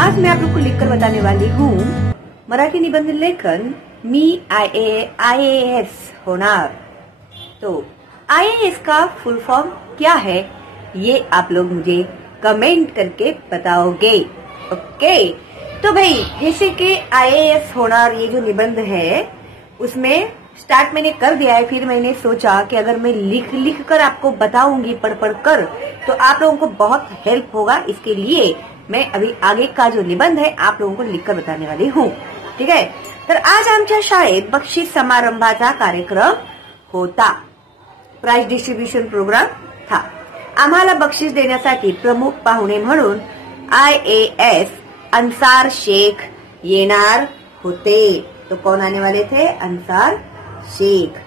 आज मैं आप लोग को लिखकर बताने वाली हूँ मराठी निबंध लेखन मी IAS होणार। तो IAS का फुल फॉर्म क्या है ये आप लोग मुझे कमेंट करके बताओगे। ओके, तो भाई जैसे कि IAS होणार ये जो निबंध है उसमें स्टार्ट मैंने कर दिया है। फिर मैंने सोचा कि अगर मैं लिख कर आपको बताऊंगी पढ़ कर तो आप लोगों को बहुत हेल्प होगा। इसके लिए मैं अभी आगे का जो निबंध है आप लोगों को लिखकर बताने वाली हूँ। ठीक है, तर आज आमच्या शाळेत बक्षीस समारंभाचा कार्यक्रम होता। प्राइज डिस्ट्रीब्युशन प्रोग्राम था। आम्हाला बक्षीस देण्यासाठी प्रमुख पाहुणे म्हणून IAS अंसार शेख येणार होते। तो कौन आने वाले थे? अंसार शेख।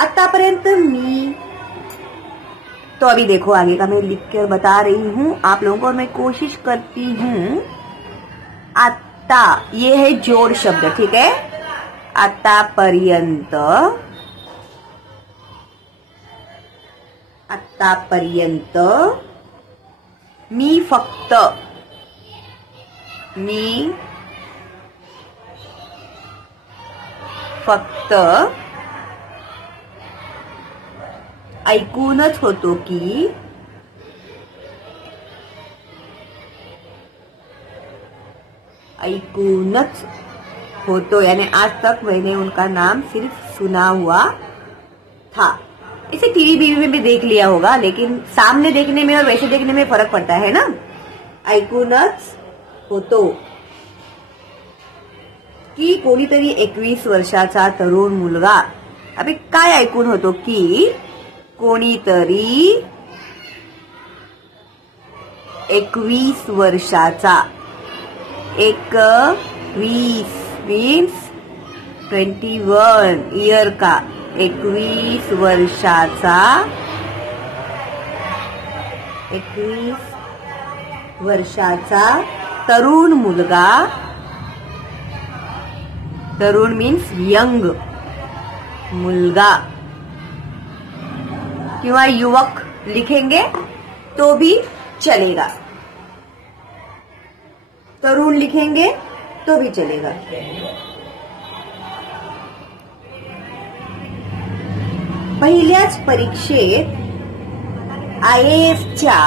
आतापर्यंत मी तो अभी देखो आगे का मैं लिख कर बता रही हूँ आप लोगों को और मैं कोशिश करती हूँ। आता ये है जोड़ शब्द, ठीक है। आतापर्यंत मी फक्त ऐकूनच होतो की यानी आज तक मैंने उनका नाम सिर्फ सुना हुआ था। इसे टीवी में भी देख लिया होगा, लेकिन सामने देखने में और वैसे देखने में फर्क पड़ता है ना। ऐकूनच होतो की कोणीतरी 21 वर्षाचा तरुण मुलगा। अभी काय ऐकून होतो की कोणीतरी 21 वर्षाचा, 21 मीन्स 21 ईयर का, 21 वर्षाचा तरुण मुलगा। तरुण मीन्स यंग, मुलगा किंवा युवक लिखेंगे तो भी चलेगा, तरुण लिखेंगे तो भी चलेगा। पहिल्याच परीक्षेत IASच्या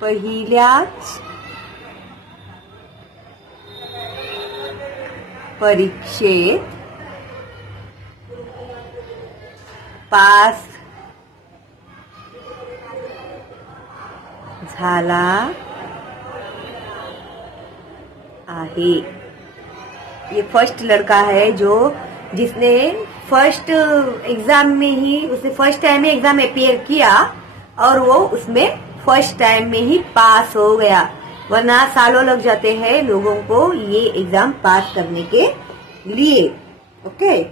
पहिल्याच परीक्षेत पास झाला आहे। ये फर्स्ट लड़का है जिसने फर्स्ट एग्जाम में ही उसने फर्स्ट टाइम में एग्जाम अपियर किया और वो उसमें फर्स्ट टाइम में ही पास हो गया, वरना सालों लग जाते हैं लोगों को ये एग्जाम पास करने के लिए। ओके,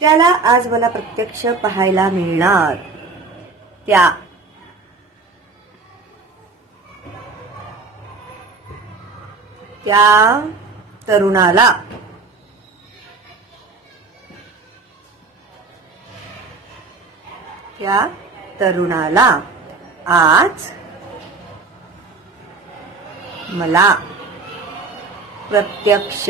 त्याला आज मला प्रत्यक्ष पाहायला मिळणार। त्या तरुणाला आज मला प्रत्यक्ष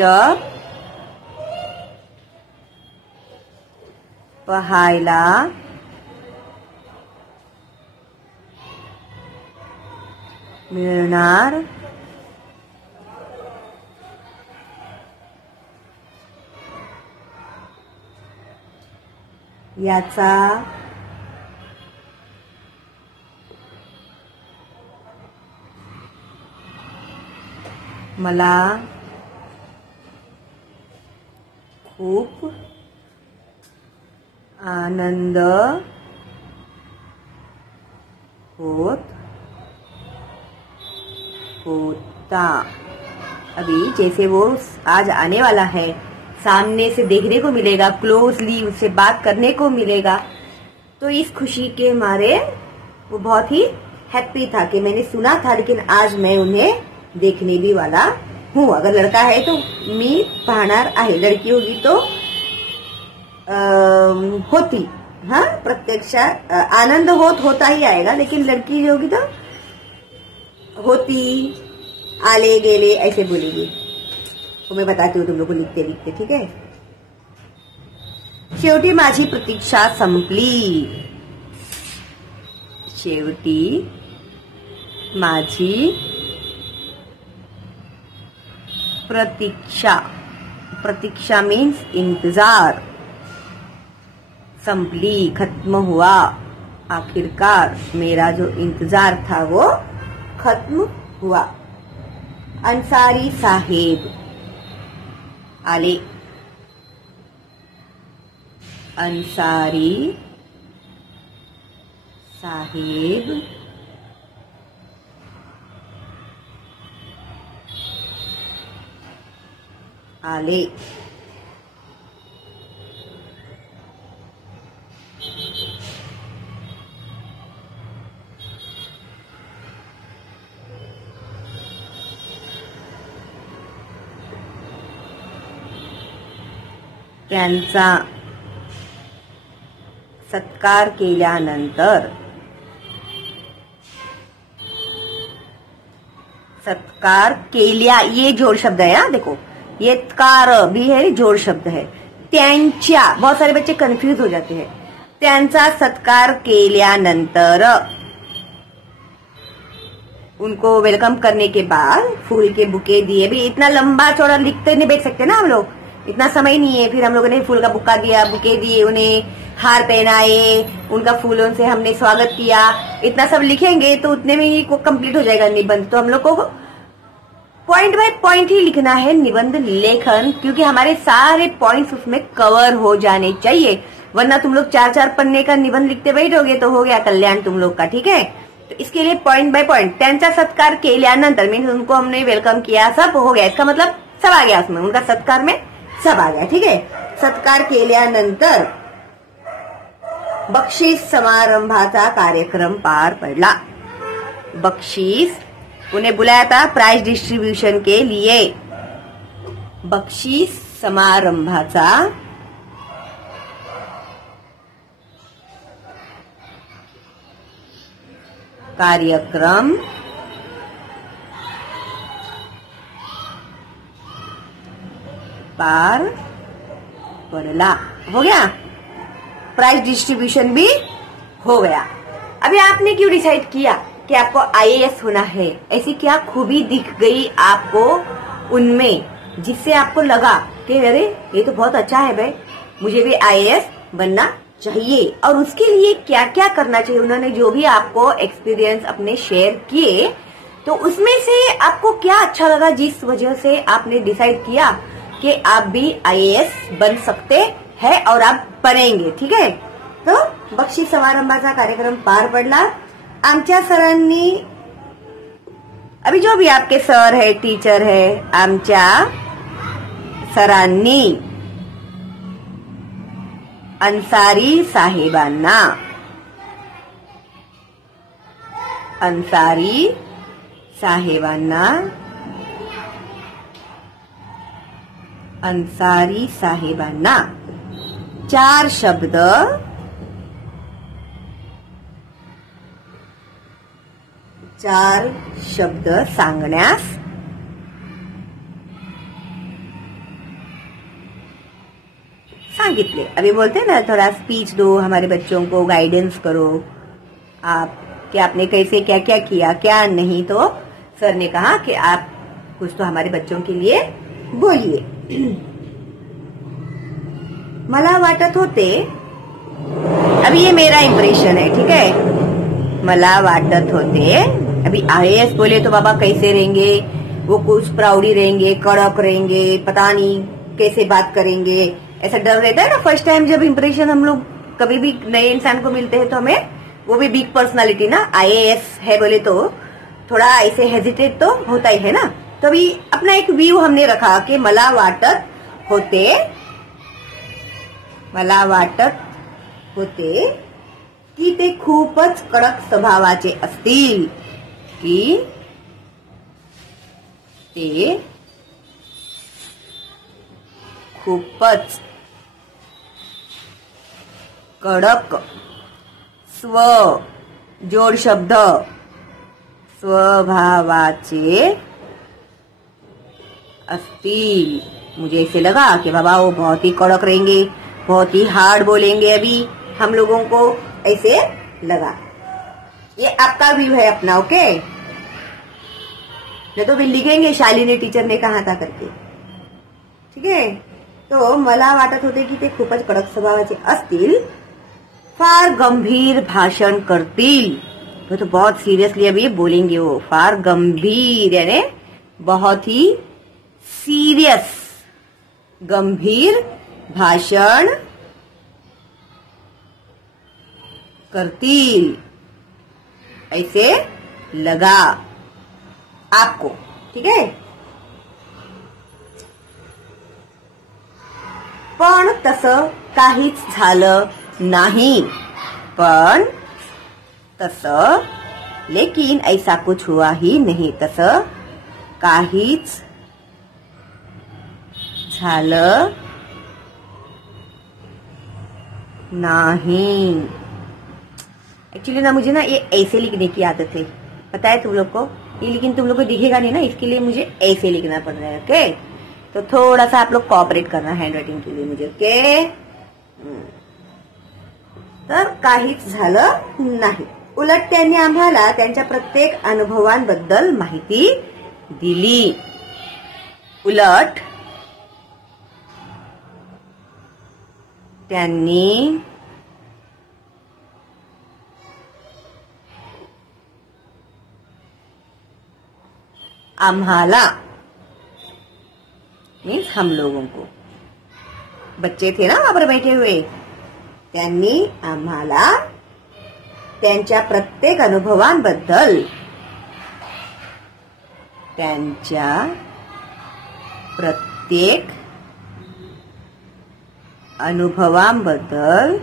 पाहायला मिळणार याचा मला खूप आनंद होता। अभी जैसे वो आज आने वाला है, सामने से देखने को मिलेगा, क्लोजली उससे बात करने को मिलेगा, तो इस खुशी के मारे वो बहुत ही हैप्पी था कि मैंने सुना था, लेकिन आज मैं उन्हें देखने भी वाला हूँ. अगर लड़का है तो मी पाहणार आहे, लड़की होगी तो होती. हाँ, प्रत्यक्ष आनंद होता ही आएगा, लेकिन लड़की जो होगी तो होती, आले गेले ऐसे बोलेगी. तो मैं बताती हूँ तुम लोग को लिखते लिखते. ठीक है. शेवटी माझी प्रतीक्षा संपली. शेवटी माझी प्रतीक्षा मीन्स इंतजार. संपली खत्म हुआ. आखिरकार मेरा जो इंतजार था वो खत्म हुआ. अंसारी साहेब आले. अंसारी साहेब आले. त्यांचा सत्कार केल्यानंतर. सत्कार केल्या ये जोड़ शब्द है. हा, देखो ये कार भी है, जोड़ शब्द है. त्यांच्या, बहुत सारे बच्चे कंफ्यूज हो जाते हैं. त्यांचा सत्कार केल्यानंतर, उनको वेलकम करने के बाद फूल के बुके दिए. भी इतना लंबा चौड़ा लिखते नहीं बैठ सकते ना हम लोग, इतना समय नहीं है. फिर हम लोगों ने फूल का बुक्का दिया, बुके दिए, उन्हें हार पहनाए, उनका फूलों से हमने स्वागत किया. इतना सब लिखेंगे तो उतने में ही कंप्लीट हो जाएगा निबंध. तो हम लोग को पॉइंट बाय पॉइंट ही लिखना है निबंध लेखन, क्योंकि हमारे सारे पॉइंट्स उसमें कवर हो जाने चाहिए. वरना तुम लोग 4-4 पन्ने का निबंध लिखते बैठोगे तो हो गया कल्याण तुम लोग का. ठीक है. तो इसके लिए पॉइंट बाय पॉइंट. त्यांचा सत्कार केल्यानंतर मीन्स उनको हमने वेलकम किया, सब हो गया. इसका मतलब सब आ गया उसमें, उनका सत्कार में सब आ गया. ठीक है. सत्कार केल्यानंतर बक्षीस समारंभाचा कार्यक्रम पार पडला. बक्षीस, उन्हें बुलाया था प्राइज डिस्ट्रीब्यूशन के लिए. बक्षीस समारंभाचा कार्यक्रम पार पड़ला. हो गया. प्राइज डिस्ट्रीब्यूशन भी हो गया. अभी आपने क्यों डिसाइड किया कि आपको आईएएस होना है? ऐसी क्या खूबी दिख गई आपको उनमें जिससे आपको लगा कि अरे ये तो बहुत अच्छा है भाई, मुझे भी आईएएस बनना चाहिए? और उसके लिए क्या क्या करना चाहिए? उन्होंने जो भी आपको एक्सपीरियंस अपने शेयर किए, तो उसमें से आपको क्या अच्छा लगा जिस वजह से आपने डिसाइड किया कि आप भी आईएएस बन सकते हैं और आप बनेंगे. ठीक है. तो बक्षीस समारंभाचा कार्यक्रम पार पडला. आमच्या सरांनी, अभी जो भी आपके सर है, टीचर है, आमच्या सरांनी अन्सारी साहेबांना, अन्सारी साहेबांना, अन्सारी साहेबांना 4 शब्द सांगण्यास सांगितले. अभी बोलते हैं ना, थोड़ा स्पीच दो, हमारे बच्चों को गाइडेंस करो आप कि आपने कैसे क्या क्या किया, क्या नहीं. तो सर ने कहा कि आप कुछ तो हमारे बच्चों के लिए बोलिए. मला वाटत होते, अभी ये मेरा इंप्रेशन है. ठीक है. मला वाटत होते, अभी आईएएस बोले तो बाबा कैसे रहेंगे वो, कुछ प्राउडी रहेंगे, कड़क रहेंगे, पता नहीं कैसे बात करेंगे, ऐसा डर रहता है ना. फर्स्ट टाइम जब इंप्रेशन हम लोग कभी भी नए इंसान को मिलते हैं तो हमें, वो भी बिग पर्सनालिटी ना, आईएएस है बोले तो थोड़ा ऐसे हेजिटेट तो होता ही है ना. तो अभी अपना एक व्यू हमने रखा कि मला वाटत होते की ते खूपच कडक स्वभावाचे असतील, की ते खूपच कडक स्व जोड शब्द स्वभावाचे असतील। मुझे ऐसे लगा कि बाबा वो बहुत ही कड़क रहेंगे, बहुत ही हार्ड बोलेंगे। अभी हम लोगों को ऐसे लगा। ये आपका व्यू है अपना, ओके। नहीं तो भी लिखेंगे शालिनी टीचर ने कहा था करके, ठीक है। तो मला वाटत होते की ते खूपच कडक स्वभावाचे असतील, फार गंभीर भाषण करतील। वो तो बहुत सीरियसली अभी बोलेंगे। वो फार गंभीर यानी बहुत ही सीरियस गंभीर भाषण करतील, ऐसे लगा आपको, ठीक है। पण तसं काहीच झालं नहीं। पण तसं, लेकिन ऐसा कुछ हुआ ही नहीं। तसं काहीच झालं नहीं। एक्चुअली ना मुझे ना ये ऐसे लिखने की आदत है, पता है तुम लोग को ये, लेकिन तुम लोग को दिखेगा नहीं ना, इसके लिए मुझे ऐसे लिखना पड़ रहा है, ओके। तो थोड़ा सा आप लोग कोऑपरेट करना हैंड राइटिंग के लिए मुझे, ओके। तर काहीच झालं नाही। उलट त्यांनी आम्हाला त्यांच्या प्रत्येक अनुभवांबद्दल माहिती दिली। उलट त्यांनी आम्हाला मीन्स हम लोगों को, बच्चे थे ना वहां पर बैठे हुए, त्यांनी आम्हाला त्यांच्या प्रत्येक अनुभवांबद्दल, त्यांच्या प्रत्येक अनुभवांबद्दल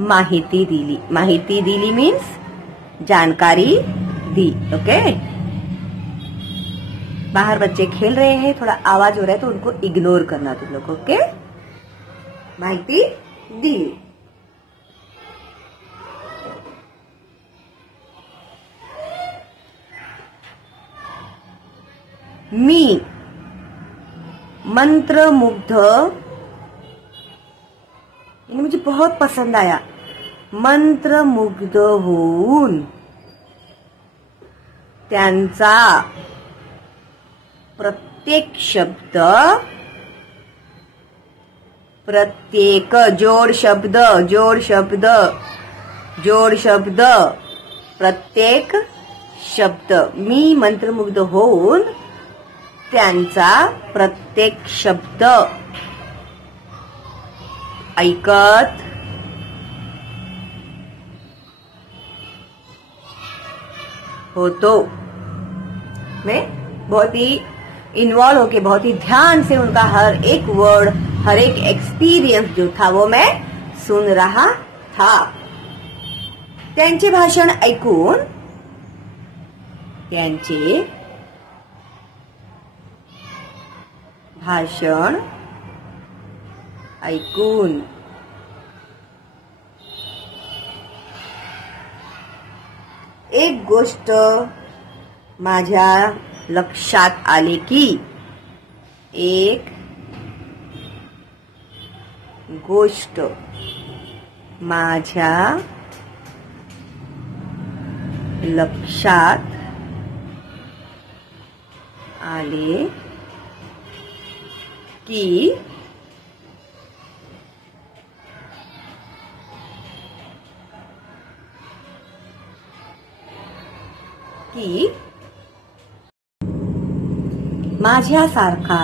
माहिती दिली। माहिती दिली मीन्स जानकारी दी, ओके। बाहर बच्चे खेल रहे हैं, थोड़ा आवाज हो रहा है तो उनको इग्नोर करना तुम लोग, ओके। माहिती दिली। मी मंत्रमुग्ध, मुझे बहुत पसंद आया। मंत्रमुग्ध होऊन त्यांचा प्रत्येक शब्द, प्रत्येक जोड शब्द, जोड शब्द, जोड शब्द, प्रत्येक शब्द। मी मंत्रमुग्ध होऊन त्यांचा प्रत्येक शब्द ऐकत होतो। मैं बहुत ही इन्वॉल्व होके, बहुत ही ध्यान से उनका हर एक वर्ड, हर एक एक्सपीरियंस जो था वो मैं सुन रहा था। त्यांचे भाषण ऐकून, त्यांचे भाषण ऐकून एक गोष्ट माझ्या लक्षात आली की, एक गोष्ट माझ्या लक्षात आले की माझ्यासारखा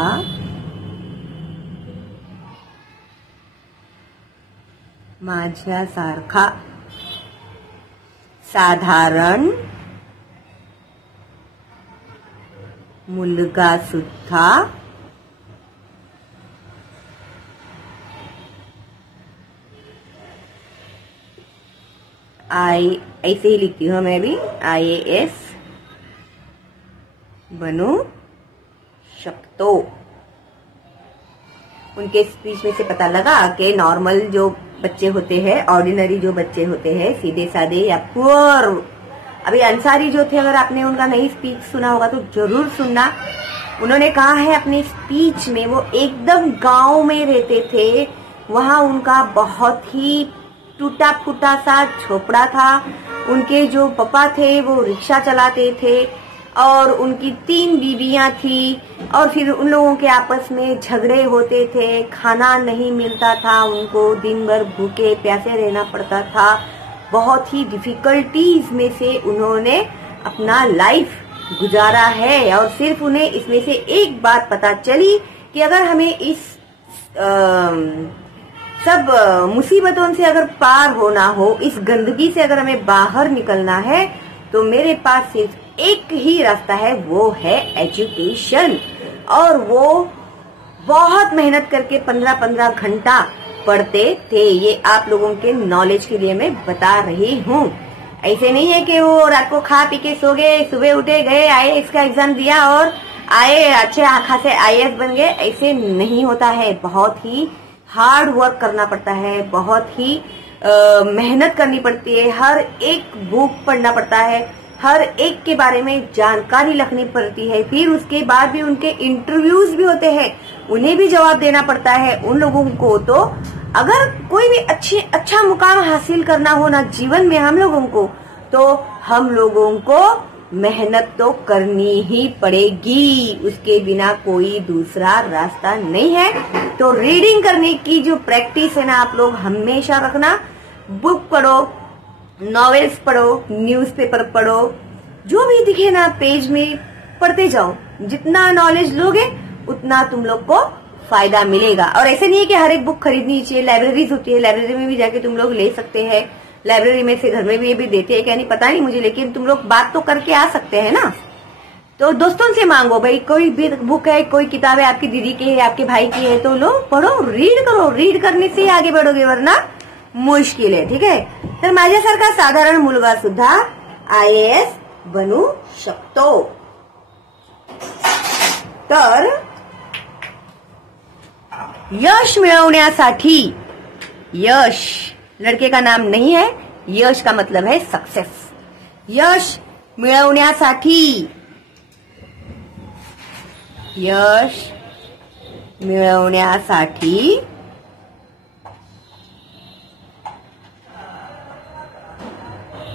साधारण मुलगा सुद्धा ऐसे ही लिखती हूँ मैं भी, IAS बनू शकतो। उनके स्पीच में से पता लगा कि नॉर्मल जो बच्चे होते हैं, ऑर्डिनरी जो बच्चे होते हैं, सीधे साधे या पुअर, अभी अंसारी जो थे, अगर आपने उनका नई स्पीच सुना होगा तो जरूर सुनना। उन्होंने कहा है अपने स्पीच में, वो एकदम गांव में रहते थे, वहां उनका बहुत ही टूटा फूटा सा झोपड़ा था। उनके जो पापा थे वो रिक्शा चलाते थे और उनकी 3 बीवियां थी, और फिर उन लोगों के आपस में झगड़े होते थे, खाना नहीं मिलता था, उनको दिन भर भूखे प्यासे रहना पड़ता था। बहुत ही डिफिकल्टीज में से उन्होंने अपना लाइफ गुजारा है, और सिर्फ उन्हें इसमें से एक बात पता चली कि अगर हमें इस सब मुसीबतों से अगर पार होना हो, इस गंदगी से अगर हमें बाहर निकलना है, तो मेरे पास सिर्फ एक ही रास्ता है, वो है एजुकेशन। और वो बहुत मेहनत करके 15-15 घंटा पढ़ते थे। ये आप लोगों के नॉलेज के लिए मैं बता रही हूँ। ऐसे नहीं है कि वो रात को खा पी के सो गए, सुबह उठे, गए IAS का एग्जाम दिया और आए अच्छे खासे IAS बन गए, ऐसे नहीं होता है। बहुत ही हार्ड वर्क करना पड़ता है, बहुत ही मेहनत करनी पड़ती है, हर एक बुक पढ़ना पड़ता है, हर एक के बारे में जानकारी रखनी पड़ती है। फिर उसके बाद भी उनके इंटरव्यूज भी होते हैं, उन्हें भी जवाब देना पड़ता है उन लोगों को। तो अगर कोई भी अच्छा मुकाम हासिल करना हो ना जीवन में हम लोगों को, तो हम लोगों को मेहनत तो करनी ही पड़ेगी, उसके बिना कोई दूसरा रास्ता नहीं है। तो रीडिंग करने की जो प्रैक्टिस है ना, आप लोग हमेशा रखना। बुक पढ़ो, नॉवेल्स पढ़ो, न्यूज़पेपर पढ़ो, जो भी दिखे ना पेज में पढ़ते जाओ। जितना नॉलेज लोगे उतना तुम लोग को फायदा मिलेगा। और ऐसे नहीं है कि हर एक बुक खरीदनी चाहिए, लाइब्रेरीज होती है, लाइब्रेरी में भी जाके तुम लोग ले सकते हैं। लाइब्रेरी में से घर में भी ये भी देते हैं क्या नहीं पता नहीं मुझे, लेकिन तुम लोग बात तो करके आ सकते हैं ना। तो दोस्तों से मांगो भाई, कोई भी बुक है, कोई किताब है, आपकी दीदी की है, आपके भाई की है, तो लो पढ़ो, रीड करो। रीड करने से ही आगे बढ़ोगे, वरना मुश्किल है। ठीक है, तर माझ्यासारखा साधारण मुलगा सुद्धा IAS बनू शकतो। तर यश मिळवण्यासाठी, यश लड़के का नाम नहीं है, यश का मतलब है सक्सेस। यश मिळवण्यासाठी, यश मिळवण्यासाठी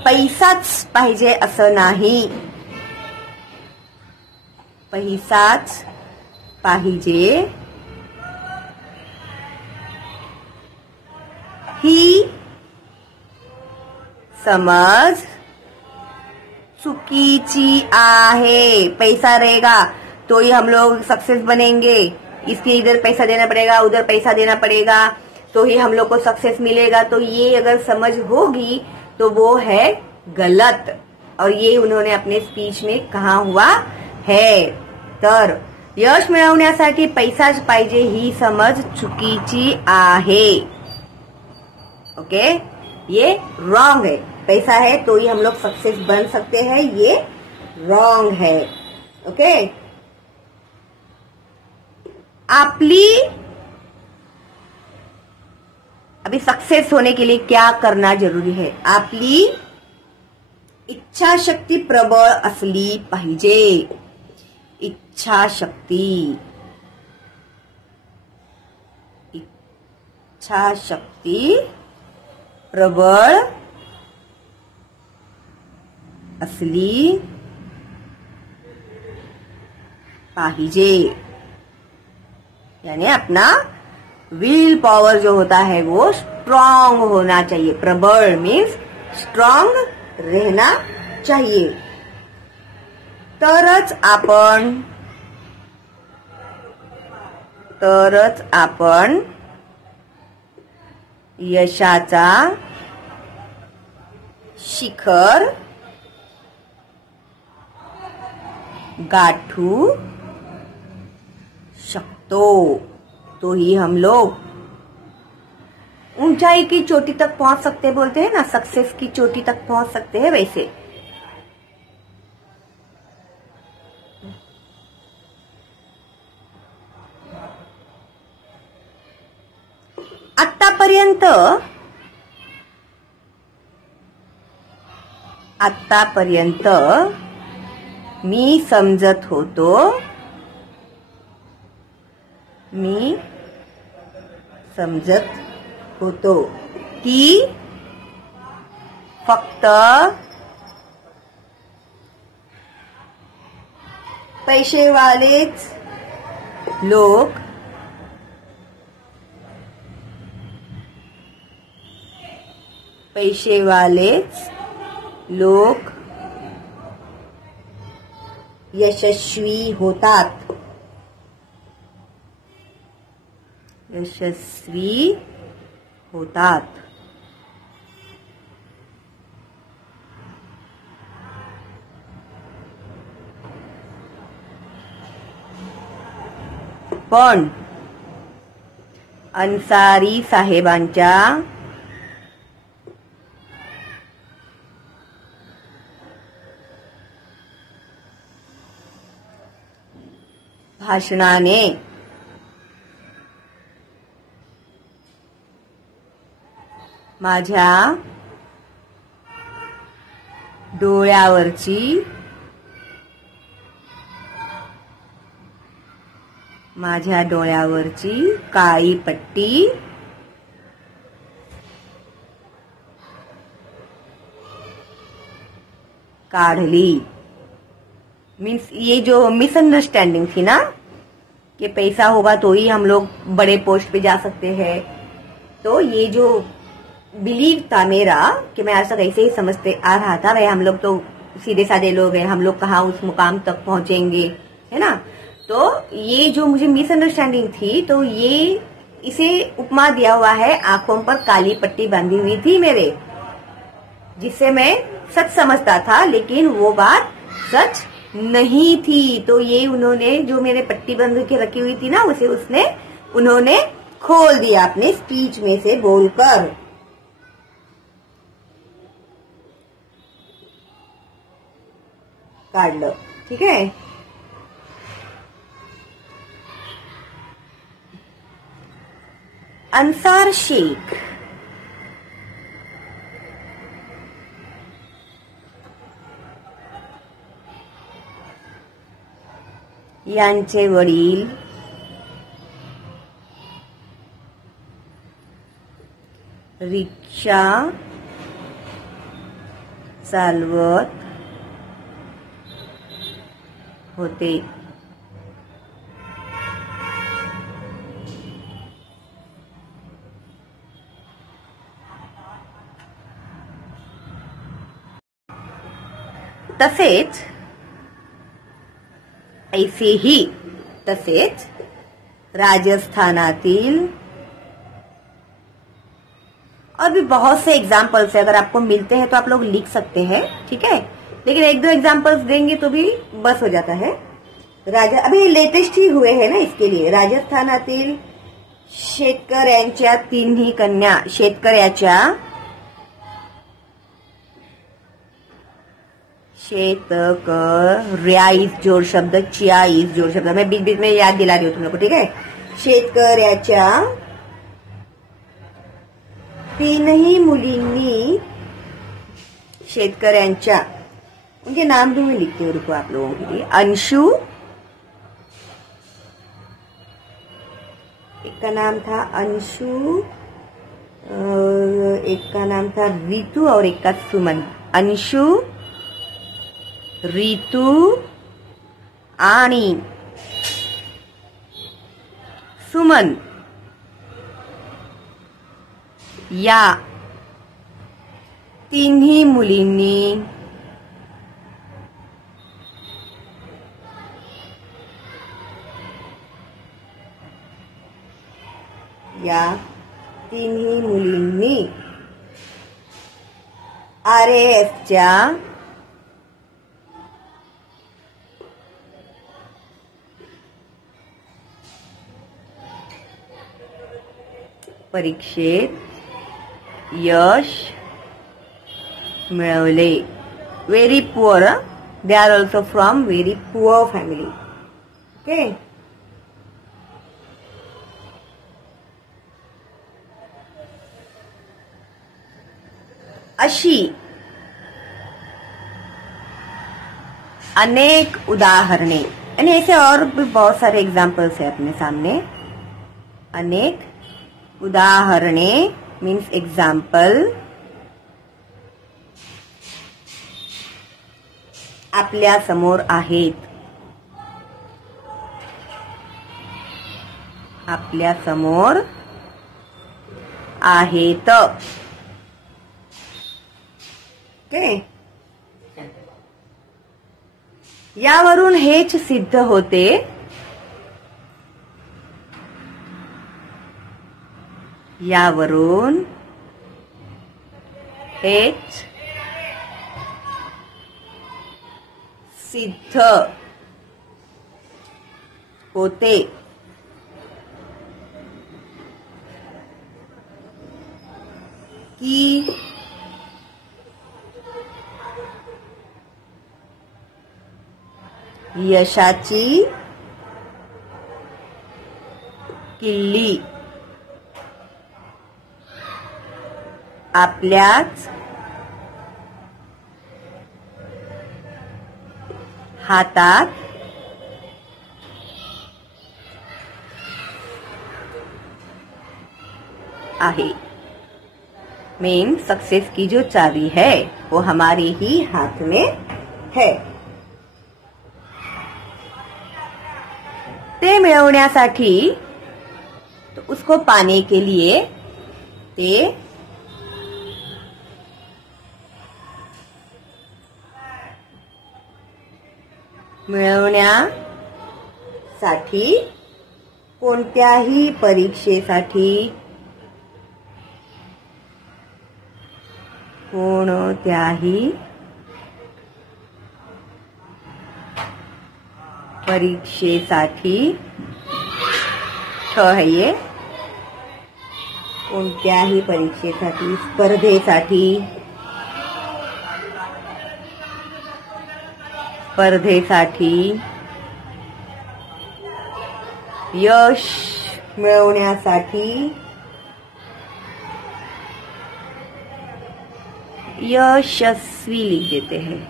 पैसाच पाहिजे असं नाही, पैसाच पाहिजे ही समझ चुकीची आहे। पैसा रहेगा तो ही हम लोग सक्सेस बनेंगे, इसके इधर पैसा देना पड़ेगा, उधर पैसा देना पड़ेगा, तो ही हम लोग को सक्सेस मिलेगा। तो ये अगर समझ होगी तो वो है गलत, और ये उन्होंने अपने स्पीच में कहा हुआ है। तर यश मिळवण्यासाठी पैसाच पाहिजे ही समझ चुकीची आहे। ओके, ये रॉन्ग है। पैसा है तो ही हम लोग सक्सेस बन सकते हैं, ये रॉन्ग है। ओके, आपली अभी सक्सेस होने के लिए क्या करना जरूरी है? आपली इच्छा शक्ती प्रबळ असली पाहिजे। इच्छा शक्ती, इच्छा शक्ती प्रबळ असली पाहिजे, यानी अपना विल पावर जो होता है वो स्ट्रांग होना चाहिए। प्रबल मीन्स स्ट्रांग रहना चाहिए, तरच आपण यशाचा शिखर गाठू शकतो, तो ही हम लोग ऊंचाई की चोटी तक पहुंच सकते हैं। बोलते हैं ना, सक्सेस की चोटी तक पहुंच सकते हैं, वैसे। आतापर्यंत मी समजत होतो की फक्त पैसेवालेच लोक यशस्वी होतात। पण अन्सारी साहेबांच्या भाषणाने माझ्या डोळ्यावरची काळी पट्टी काढली। मीन्स ये जो मिसअंडरस्टैंडिंग थी ना कि पैसा होगा तो ही हम लोग बड़े पोस्ट पे जा सकते हैं, तो ये जो बिलीव था मेरा कि मैं ऐसा कैसे ही समझते आ रहा था, भाई हम लोग तो सीधे साधे लोग हैं, हम लोग कहाँ उस मुकाम तक पहुंचेंगे, है ना। तो ये जो मुझे मिसअंडरस्टैंडिंग थी, तो ये इसे उपमा दिया हुआ है, आंखों पर काली पट्टी बांधी हुई थी मेरे, जिससे मैं सच समझता था, लेकिन वो बात सच नहीं थी। तो ये उन्होंने जो मेरे पट्टी बंध के रखी हुई थी ना, उन्होंने खोल दिया अपने स्पीच में से बोलकर। काट लो, ठीक है। अंसार शेख यांचे वडील रिक्षा चालवत होते। तसेच राजस्थानातील और भी बहुत से एग्जाम्पल्स है, अगर आपको मिलते हैं तो आप लोग लिख सकते हैं, ठीक है। लेकिन एक दो एग्जाम्पल्स देंगे तो भी बस हो जाता है। अभी लेटेस्ट ही हुए हैं ना, इसके लिए राजस्थानातील शेतकऱ्यांच्या तिन्ही कन्या, शेतकऱ्या इस जोड़ शब्द, चिया इस जोड़ शब्द, मैं बीच बीच में याद दिला रही हूँ तुम लोग को, ठीक है। शेतकऱ्याच्या तीनही मुलींनी, शेतकऱ्यांच्या, उनके नाम भी मैं लिखती हूँ, रुको आप लोगों के लिए। अंशु, एक का नाम था अंशु, एक का नाम था रीतू और एक का सुमन। अंशु, रीतू आणि सुमन या तिन्ही मुलींनी RAFच्या परीक्षेत यश मिळवले. Very poor, they are also from very poor family. Okay. अशी अनेक उदाहरणे, यानी ऐसे और भी बहुत सारे एग्जाम्पल्स है अपने सामने. अनेक उदाहरणे मीन्स एग्जाम्पल आपल्या समोर आहेत. आपल्या समोर आहेत. ओके. यावरून हेच सिद्ध होते यावरून हेच सिद्ध होते की यशाची किल्ली आपल्याच हातात आहे. मेन सक्सेस की जो चाबी है वो हमारे ही हाथ में है. ते मिळवण्यासाठी तो उसको पाने के लिए ते मिळवण्यासाठी कोणत्याही परीक्षेसाठी ठ है ये. कोणत्याही परीक्षेसाठी स्पर्धेसाठी यश मिळवण्यासाठी यशस्वी लिख देते हैं.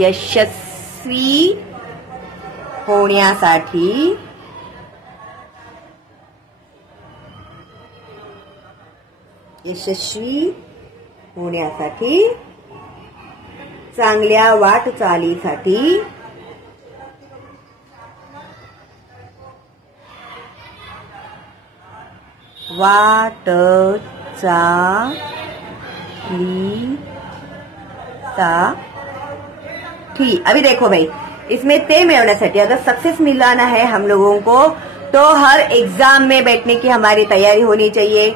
यशस्वी होण्यासाठी चांगल्या वाटचालीसाठी अभी देखो भाई, इसमें ते मिलने अगर सक्सेस मिलाना है हम लोगों को तो हर एग्जाम में बैठने की हमारी तैयारी होनी चाहिए.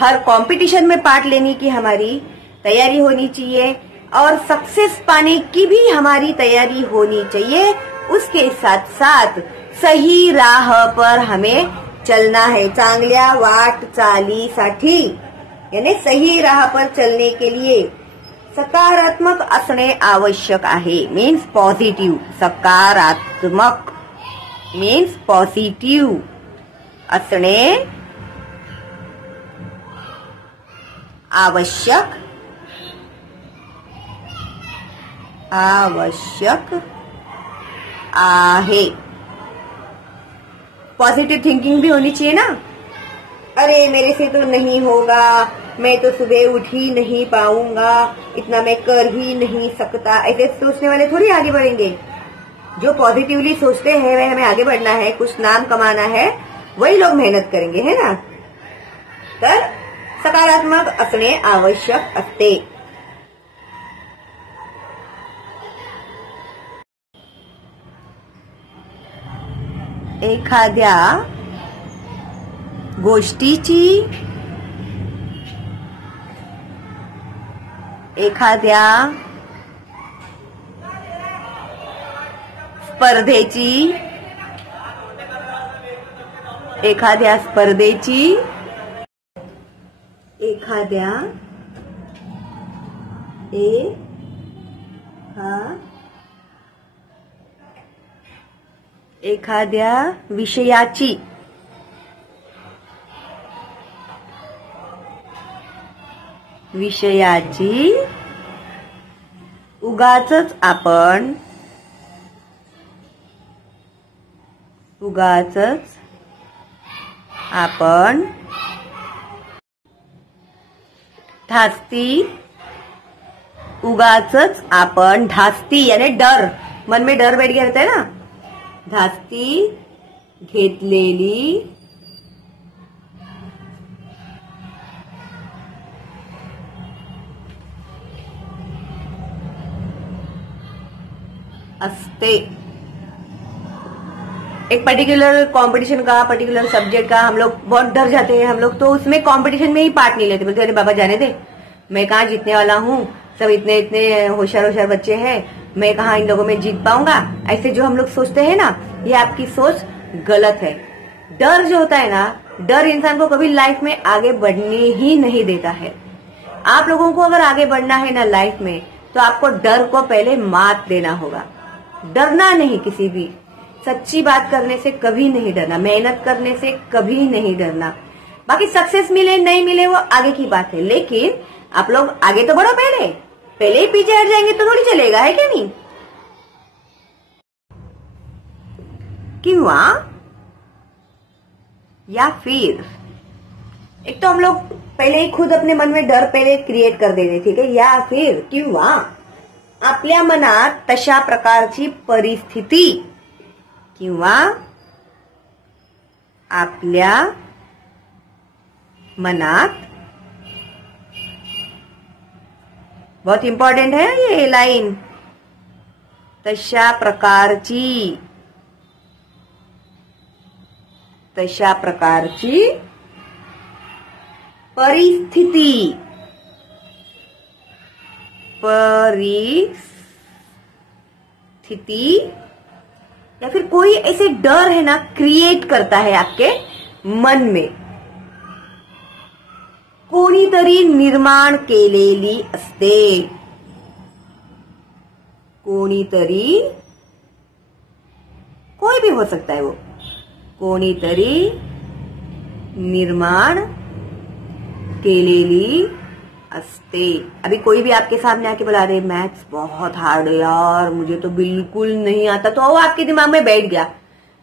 हर कंपटीशन में पार्ट लेने की हमारी तैयारी होनी चाहिए और सक्सेस पाने की भी हमारी तैयारी होनी चाहिए. उसके साथ साथ सही राह पर हमें चलना है. चांगल्या वाटचालीसाठी यानी सही राह पर चलने के लिए सकारात्मक असणे आवश्यक आहे. Means positive. सकारात्मक मीन्स पॉझिटिव्ह असणे आवश्यक आहे. पॉजिटिव थिंकिंग भी होनी चाहिए ना. अरे मेरे से तो नहीं होगा, मैं तो सुबह उठ ही नहीं पाऊंगा, इतना मैं कर ही नहीं सकता, ऐसे सोचने वाले थोड़ी आगे बढ़ेंगे. जो पॉजिटिवली सोचते हैं वह हमें आगे बढ़ना है, कुछ नाम कमाना है, वही लोग मेहनत करेंगे, है ना. तर सकारात्मक असणे आवश्यक असते. एखाद्या गोष्टीची स्पर्धेची एखाद्या स्पर्धेची एखाद्या एखाद्या विषयाची उगाचच आपण धास्ती यानी डर, मन में डर बैठ गया रहता है ना, धास्ती घेतलेली असते। एक पर्टिकुलर कंपटीशन का, पर्टिकुलर सब्जेक्ट का हम लोग बहुत डर जाते हैं, हम लोग तो उसमें कंपटीशन में ही पार्ट नहीं लेते, बोलते अरे बाबा जाने दे, मैं कहाँ जीतने वाला हूँ, सब इतने इतने होशियार बच्चे हैं, मैं कहाँ इन लोगों में जीत पाऊंगा। ऐसे जो हम लोग सोचते हैं ना, ये आपकी सोच गलत है। डर जो होता है ना, डर इंसान को कभी लाइफ में आगे बढ़ने ही नहीं देता है। आप लोगों को अगर आगे बढ़ना है ना लाइफ में, तो आपको डर को पहले मात देना होगा। डरना नहीं, किसी भी सच्ची बात करने से कभी नहीं डरना, मेहनत करने से कभी नहीं डरना। बाकी सक्सेस मिले नहीं मिले वो आगे की बात है, लेकिन आप लोग आगे तो बढ़ो, पहले ही पीछे हट जाएंगे तो थोड़ी चलेगा, है क्या नहीं। किंवा या फिर एक तो हम लोग पहले ही खुद अपने मन में डर पहले क्रिएट कर देते, ठीक है, या फिर किंवा आपल्या मनात तशा प्रकारची परिस्थिती किंवा आपल्या मनात, बहुत इंपॉर्टेंट है ये लाइन, तशा प्रकारची परिस्थिती या फिर कोई ऐसे डर है ना क्रिएट करता है आपके मन में, कोणीतरी निर्माण केलेली असते, कोणीतरी, कोई भी हो सकता है वो, कोणीतरी निर्माण केलेली असते। अभी कोई भी आपके सामने आके बोला अरे मैथ्स बहुत हार्ड है यार, मुझे तो बिल्कुल नहीं आता, तो वो आपके दिमाग में बैठ गया,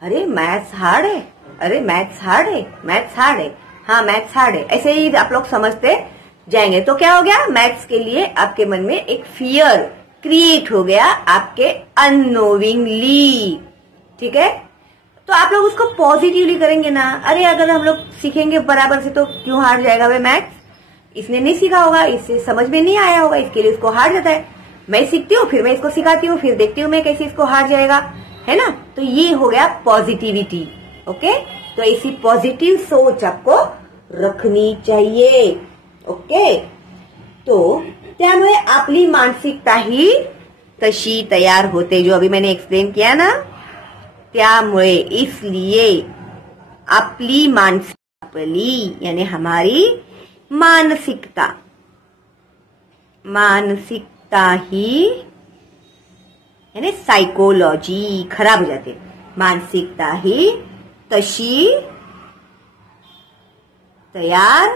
अरे मैथ्स हार्ड है, अरे मैथ्स हार्ड है, मैथ्स हार्ड है, हाँ मैथ्स हार्ड है, ऐसे ही आप लोग समझते जाएंगे। तो क्या हो गया, मैथ्स के लिए आपके मन में एक फियर क्रिएट हो गया आपके अननोविंगली, ठीक है। तो आप लोग उसको पॉजिटिवली करेंगे ना, अरे अगर हम लोग सीखेंगे बराबर से तो क्यों हार जाएगा वे मैथ्स, इसने नहीं सीखा होगा, इससे समझ में नहीं आया होगा, इसके लिए उसको हार जाता है। मैं सीखती हूँ, फिर मैं इसको सिखाती हूँ, फिर देखती हूँ मैं कैसे इसको हार जाएगा, है ना। तो ये हो गया पॉजिटिविटी, ओके। तो ऐसी पॉजिटिव सोच आपको रखनी चाहिए, ओके। तो त्यामुळे आपली मानसिकता ही तशी तयार होते, जो अभी मैंने एक्सप्लेन किया ना, त्यामुळे इसलिए आपली यानी हमारी मानसिकता ही यानी साइकोलॉजी खराब हो जाती है, मानसिकता ही तशी तैयार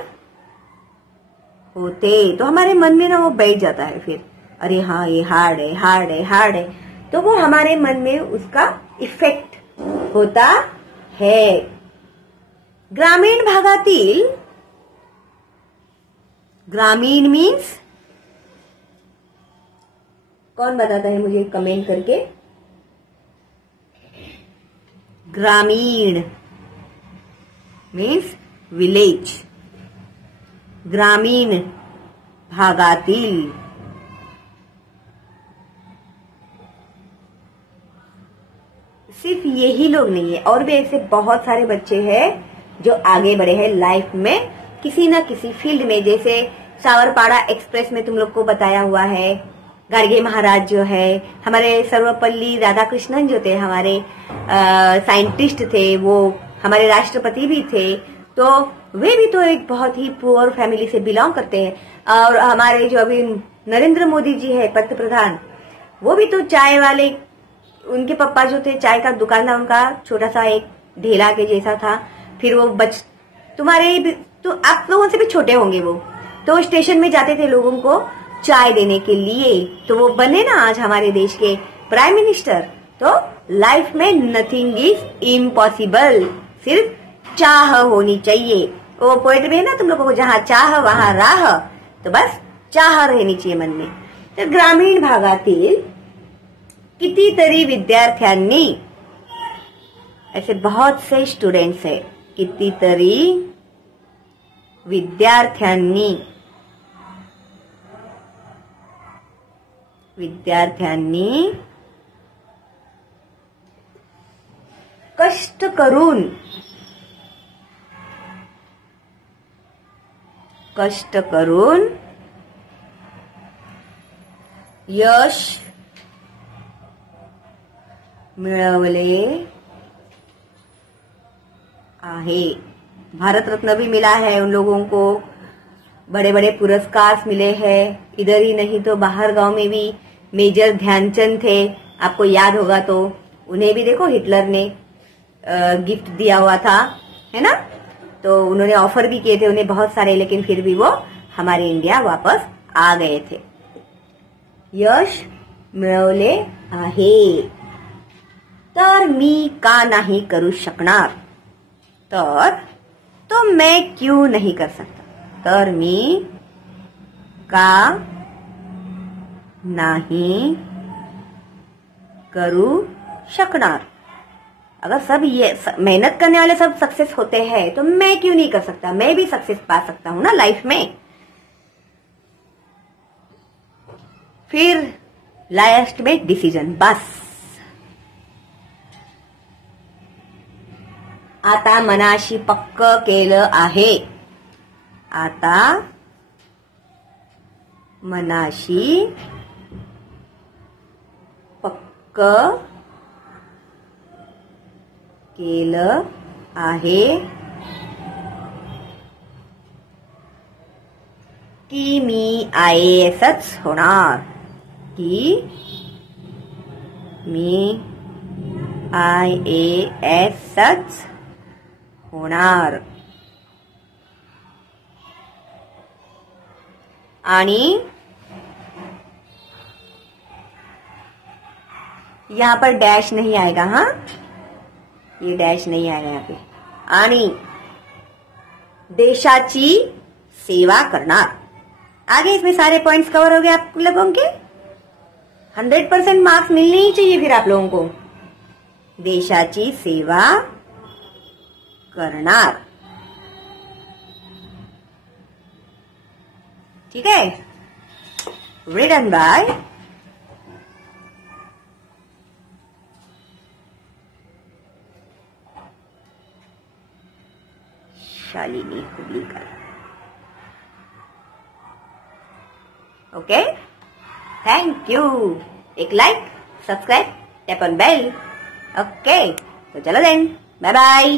होते, तो हमारे मन में ना वो बैठ जाता है फिर, अरे हाँ ये हार्ड है, हार्ड है, हार्ड है, तो वो हमारे मन में उसका इफेक्ट होता है। ग्रामीण भागातील, ग्रामीण मीन्स, कौन बताता है मुझे कमेंट करके, ग्रामीण मीन्स विलेज, ग्रामीण भागातील सिर्फ यही लोग नहीं है, और भी ऐसे बहुत सारे बच्चे हैं जो आगे बढ़े हैं लाइफ में किसी न किसी फील्ड में। जैसे सावरपाड़ा एक्सप्रेस में तुम लोग को बताया हुआ है, गार्गे महाराज जो है, हमारे सर्वपल्ली राधाकृष्णन जो थे, हमारे साइंटिस्ट थे, वो हमारे राष्ट्रपति भी थे, तो वे भी तो एक बहुत ही पुअर फैमिली से बिलोंग करते हैं। और हमारे जो अभी नरेंद्र मोदी जी है पंत प्रधान, वो भी तो चाय वाले, उनके पापा जो थे चाय का दुकान था उनका, छोटा सा एक ढेला के जैसा था। फिर वो तुम्हारे तो आप लोगों से भी छोटे होंगे वो, तो स्टेशन में जाते थे लोगों को चाय देने के लिए, तो वो बने ना आज हमारे देश के प्राइम मिनिस्टर। तो लाइफ में नथिंग इज इम्पॉसिबल, सिर्फ चाह होनी चाहिए। वो पोएट में ना तुम लोगों को, जहाँ चाह वहां राह, तो बस चाह रहनी चाहिए मन में। तर ग्रामीण भागातील कितीतरी विद्यार्थ्यांनी, ऐसे बहुत से स्टूडेंट्स है, कितीतरी विद्यार्थ्यांनी कष्ट करून यश मिळवले आहे। भारत रत्न भी मिला है उन लोगों को, बड़े बड़े पुरस्कार मिले हैं। इधर ही नहीं तो बाहर गांव में भी मेजर ध्यानचंद थे, आपको याद होगा तो, उन्हें भी देखो हिटलर ने गिफ्ट दिया हुआ था, है ना। तो उन्होंने ऑफर भी किए थे उन्हें बहुत सारे, लेकिन फिर भी वो हमारे इंडिया वापस आ गए थे। यश मिळवले आहे, तर मी का नाही करू शकणार, तो मैं क्यों नहीं कर सकता, तर मी का नाही करू शकणार। अगर सब ये मेहनत करने वाले सब सक्सेस होते हैं, तो मैं क्यों नहीं कर सकता, मैं भी सक्सेस पा सकता हूं ना लाइफ में। फिर लास्ट में डिसीजन, बस आता मनाशी पक्क केलं आहे, आता मनाशी पक्क केलं आहे की मी IASच होणार, की मी IASच होणार। आणि यहां पर डैश नहीं आएगा, हाँ, ये डैश नहीं आएगा यहाँ पे। आणि देशाची सेवा करणार। आगे इसमें सारे पॉइंट्स कवर हो गए आप लोगों के, 100% मार्क्स मिलने ही चाहिए फिर आप लोगों को। देशाची सेवा करणार, ठीक है। Written by Shalini Hublikar. Okay, thank you. एक like, subscribe, tap on bell. Okay, तो चलो देन, बाय बाय।